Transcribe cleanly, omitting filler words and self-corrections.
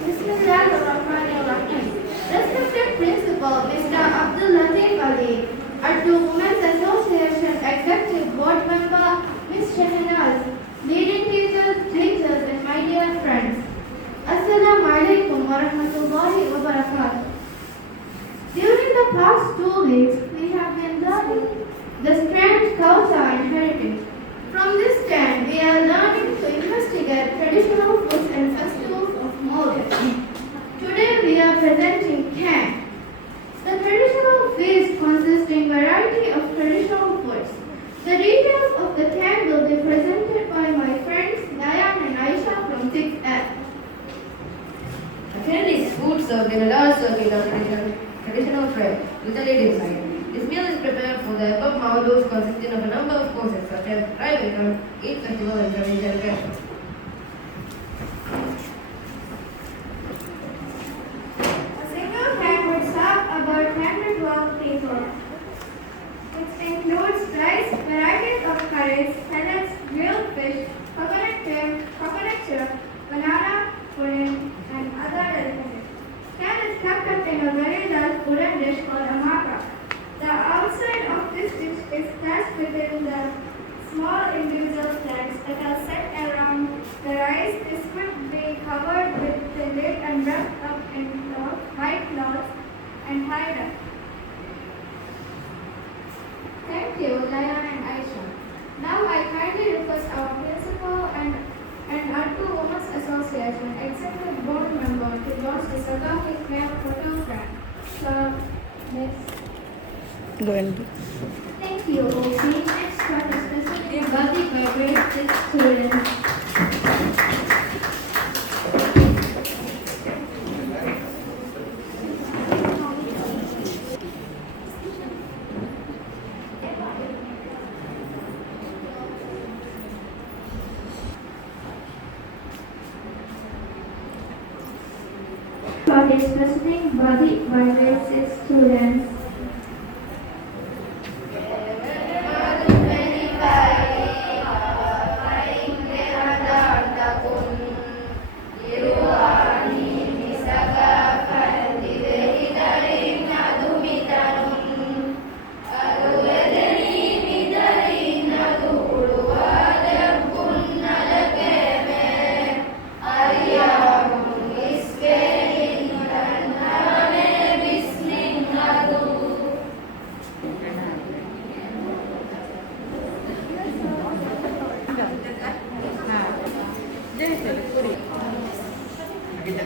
Bismillahirrahmanirrahim. Respected Principal Mr. Abdul Latif Ali, Urdu Women's Association Executive Board Member Ms. Shahnaz, leading teachers and my dear friends. Assalamu alaikum wa rahmatullahi wa barakatuh. During the past 2 weeks, we have been learning the strange culture and heritage. From this stand, we are learning to investigate traditional foods and festivals of Maldives. Today, we are presenting Khan, the traditional feast consisting variety of traditional foods. The details of the Khan will be presented by my friends Dayan and Aisha from 6F. A Khan is food served in a large circle of traditional tray with a lid inside. This meal is prepared for the above maudos consisting of a number of courses such as dry bacon, Eid festival and provincial occasions. A single Khan would serve about 10 to 12 people. It includes rice, varieties of curries, salads, grilled fish, coconut cream, coconut syrup, banana, pudding, and other delicacies. Khan is kept up in a very large wooden dish called a maka. The outside of this dish is placed within the small individual slabs that are set around the rice. This would be covered with the lid and wrapped up in white cloth and tied up. Thank you, Layan and Aisha. Now I kindly request our principal and Urdu Women's Association Executive Board Member to launch the Sagahi Khan photograph. So, next. Go and do. Thank you, OC. Next part is presented by grade 6 students. Part is presenting by grade 6 students. Ini